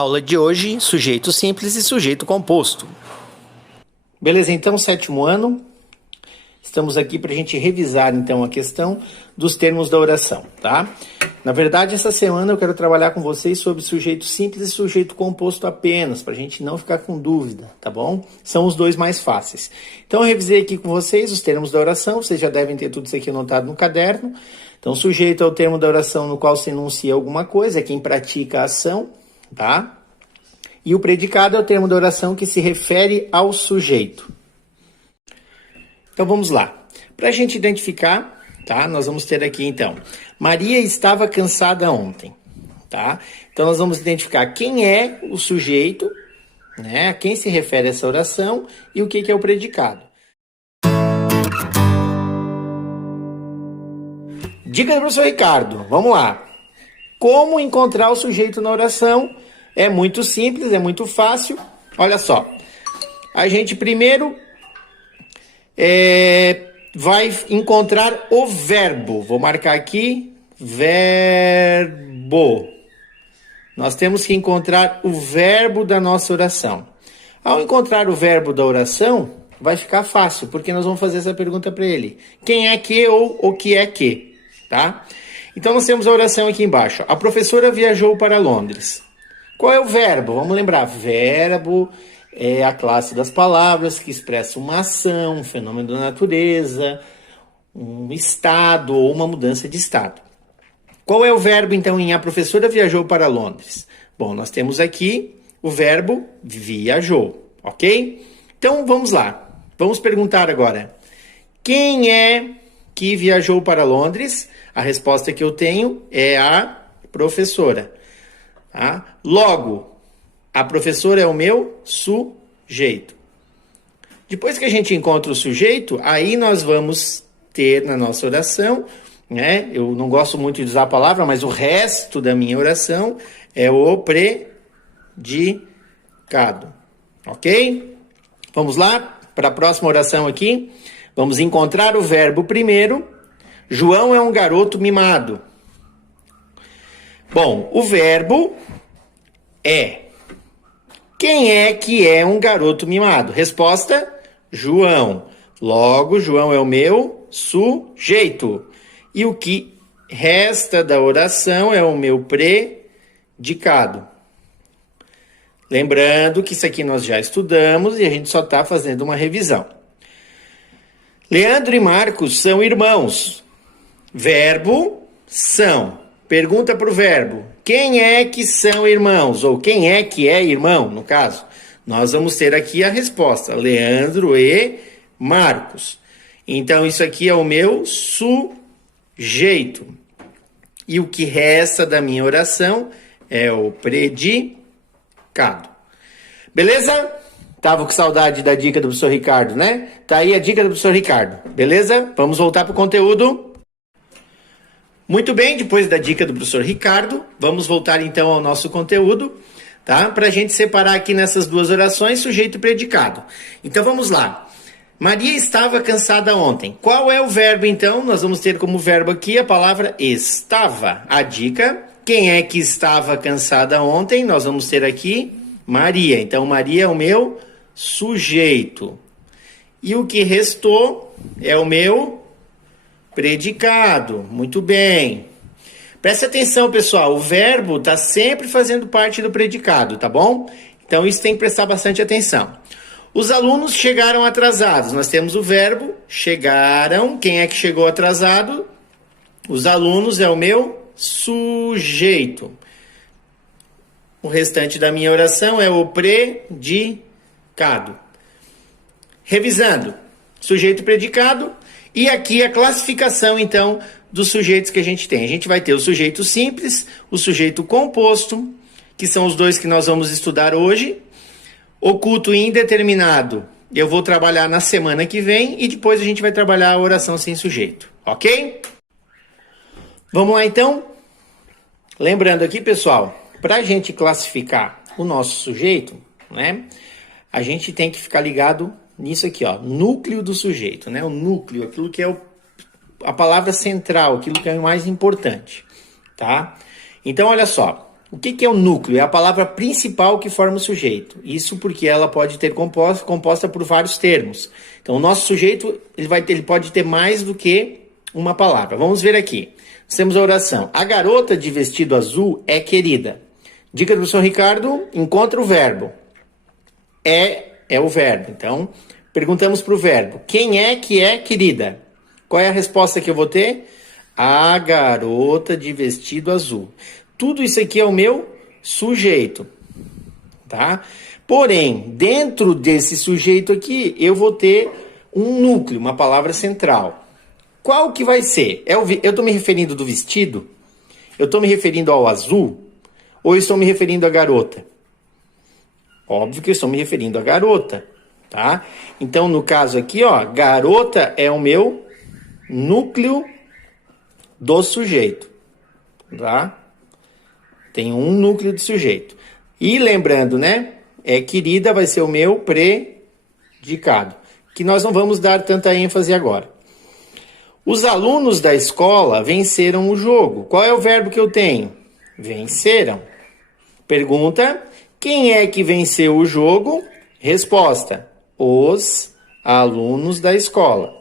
Aula de hoje, sujeito simples e sujeito composto. Beleza, então, sétimo ano. Estamos aqui para a gente revisar, então, a questão dos termos da oração, tá? Na verdade, essa semana eu quero trabalhar com vocês sobre sujeito simples e sujeito composto apenas, para a gente não ficar com dúvida, tá bom? São os dois mais fáceis. Então, eu revisei aqui com vocês os termos da oração, vocês já devem ter tudo isso aqui anotado no caderno. Então, sujeito é o termo da oração no qual se enuncia alguma coisa, é quem pratica a ação, tá? E o predicado é o termo da oração que se refere ao sujeito. Então vamos lá. Para a gente identificar, tá? Nós vamos ter aqui então, Maria estava cansada ontem, tá? Então nós vamos identificar quem é o sujeito, né? A quem se refere essa oração e o que é o predicado. Dica do professor Ricardo, vamos lá. Como encontrar o sujeito na oração? É muito simples, é muito fácil. Olha só, a gente primeiro vai encontrar o verbo. Vou marcar aqui, verbo. Nós temos que encontrar o verbo da nossa oração. Ao encontrar o verbo da oração, vai ficar fácil, porque nós vamos fazer essa pergunta para ele. Quem é que ou o que é que, tá? Então nós temos a oração aqui embaixo. A professora viajou para Londres. Qual é o verbo? Vamos lembrar, verbo é a classe das palavras que expressa uma ação, um fenômeno da natureza, um estado ou uma mudança de estado. Qual é o verbo, então, em a professora viajou para Londres? Bom, nós temos aqui o verbo viajou, ok? Então, vamos lá. Vamos perguntar agora. Quem é que viajou para Londres? A resposta que eu tenho é a professora. Tá? Logo, a professora é o meu sujeito. Depois que a gente encontra o sujeito, aí nós vamos ter na nossa oração, né? Eu não gosto muito de usar a palavra, mas o resto da minha oração é o predicado. Ok? Vamos lá para a próxima oração aqui. Vamos encontrar o verbo primeiro. João é um garoto mimado. Bom, o verbo é. Quem é que é um garoto mimado? Resposta, João. Logo, João é o meu sujeito. E o que resta da oração é o meu predicado. Lembrando que isso aqui nós já estudamos e a gente só está fazendo uma revisão. Leandro e Marcos são irmãos. Verbo, são. Pergunta para o verbo. Quem é que são irmãos? Ou quem é que é irmão, no caso? Nós vamos ter aqui a resposta. Leandro e Marcos. Então, isso aqui é o meu sujeito. E o que resta da minha oração é o predicado. Beleza? Tava com saudade da dica do professor Ricardo, né? Tá aí a dica do professor Ricardo. Beleza? Vamos voltar para o conteúdo. Muito bem, depois da dica do professor Ricardo, vamos voltar então ao nosso conteúdo, tá? Para a gente separar aqui nessas duas orações, sujeito e predicado. Então vamos lá. Maria estava cansada ontem. Qual é o verbo então? Nós vamos ter como verbo aqui a palavra estava. A dica, quem é que estava cansada ontem? Nós vamos ter aqui Maria. Então Maria é o meu sujeito. E o que restou é o meu predicado. Muito bem. Presta atenção, pessoal. O verbo está sempre fazendo parte do predicado, tá bom? Então, isso tem que prestar bastante atenção. Os alunos chegaram atrasados. Nós temos o verbo chegaram. Quem é que chegou atrasado? Os alunos é o meu sujeito. O restante da minha oração é o predicado. Revisando. Sujeito e predicado. E aqui a classificação, então, dos sujeitos que a gente tem. A gente vai ter o sujeito simples, o sujeito composto, que são os dois que nós vamos estudar hoje. Oculto e indeterminado, eu vou trabalhar na semana que vem e depois a gente vai trabalhar a oração sem sujeito, ok? Vamos lá, então? Lembrando aqui, pessoal, para a gente classificar o nosso sujeito, né, a gente tem que ficar ligado nisso aqui, ó, núcleo do sujeito, né? O núcleo, aquilo que é a palavra central, aquilo que é o mais importante, tá? Então, olha só, O que é o núcleo? É a palavra principal que forma o sujeito. Isso porque ela pode ter composta por vários termos. Então, o nosso sujeito ele pode ter mais do que uma palavra. Vamos ver aqui. Nós temos a oração. A garota de vestido azul é querida. Dica do professor Ricardo, encontra o verbo. É o verbo. Então, perguntamos para o verbo. Quem é que é querida? Qual é a resposta que eu vou ter? A garota de vestido azul. Tudo isso aqui é o meu sujeito, tá? Porém, dentro desse sujeito aqui, eu vou ter um núcleo, uma palavra central. Qual que vai ser? Eu estou me referindo do vestido? Eu estou me referindo ao azul? Ou eu estou me referindo à garota? Óbvio que eu estou me referindo à garota, tá? Então, no caso aqui, ó, garota é o meu núcleo do sujeito, tá? Tem um núcleo de sujeito. E lembrando, né? Querida vai ser o meu predicado, que nós não vamos dar tanta ênfase agora. Os alunos da escola venceram o jogo. Qual é o verbo que eu tenho? Venceram. Pergunta: quem é que venceu o jogo? Resposta: os alunos da escola.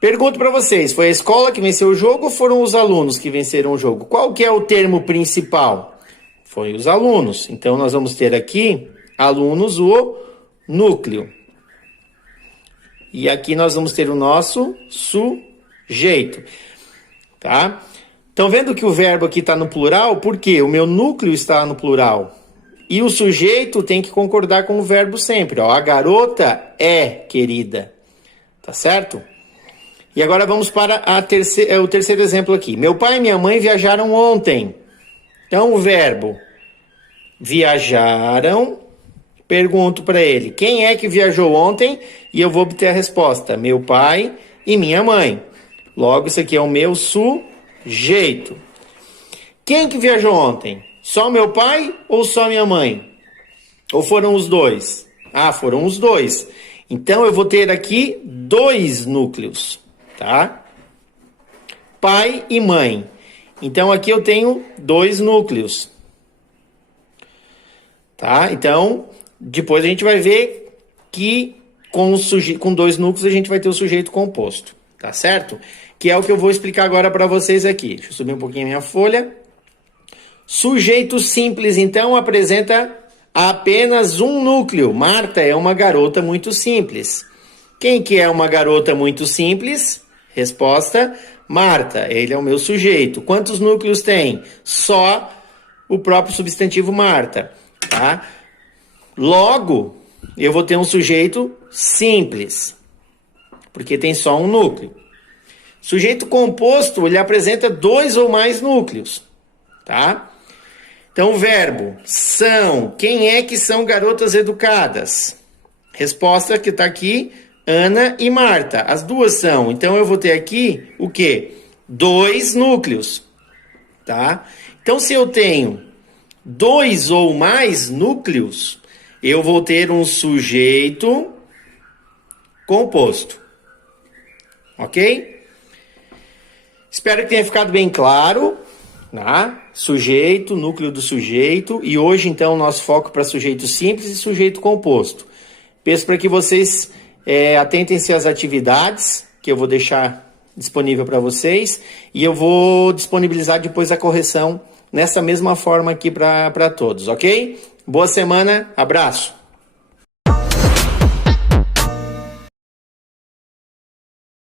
Pergunto para vocês, foi a escola que venceu o jogo ou foram os alunos que venceram o jogo? Qual que é o termo principal? Foi os alunos. Então, nós vamos ter aqui, alunos, o núcleo. E aqui nós vamos ter o nosso sujeito. Tá? Estão vendo que o verbo aqui está no plural? Por quê? O meu núcleo está no plural. E o sujeito tem que concordar com o verbo sempre. Ó. A garota é querida. Tá certo? E agora vamos para o terceiro exemplo aqui. Meu pai e minha mãe viajaram ontem. Então, o verbo viajaram. Pergunto para ele, quem é que viajou ontem? E eu vou obter a resposta, meu pai e minha mãe. Logo, isso aqui é o meu sujeito. Quem que viajou ontem? Só meu pai ou só minha mãe? Ou foram os dois? Ah, foram os dois. Então, eu vou ter aqui dois núcleos. Tá? Pai e mãe. Então, aqui eu tenho dois núcleos. Tá? Então, depois a gente vai ver que com dois núcleos a gente vai ter o sujeito composto. Tá certo? Que é o que eu vou explicar agora para vocês aqui. Deixa eu subir um pouquinho a minha folha. Sujeito simples, então, apresenta apenas um núcleo. Marta é uma garota muito simples. Quem que é uma garota muito simples? Resposta, Marta. Ele é o meu sujeito. Quantos núcleos tem? Só o próprio substantivo Marta. Tá? Logo, eu vou ter um sujeito simples, porque tem só um núcleo. Sujeito composto, ele apresenta dois ou mais núcleos. Tá? Então, o verbo são. Quem é que são garotas educadas? Resposta que está aqui, Ana e Marta. As duas são. Então, eu vou ter aqui o quê? Dois núcleos. Tá? Então, se eu tenho dois ou mais núcleos, eu vou ter um sujeito composto. Ok? Espero que tenha ficado bem claro. Tá? Sujeito, núcleo do sujeito. E hoje, então, nosso foco para sujeito simples e sujeito composto. Peço para que vocês atentem-se às atividades que eu vou deixar disponível para vocês. E eu vou disponibilizar depois a correção nessa mesma forma aqui para todos, ok? Boa semana, abraço!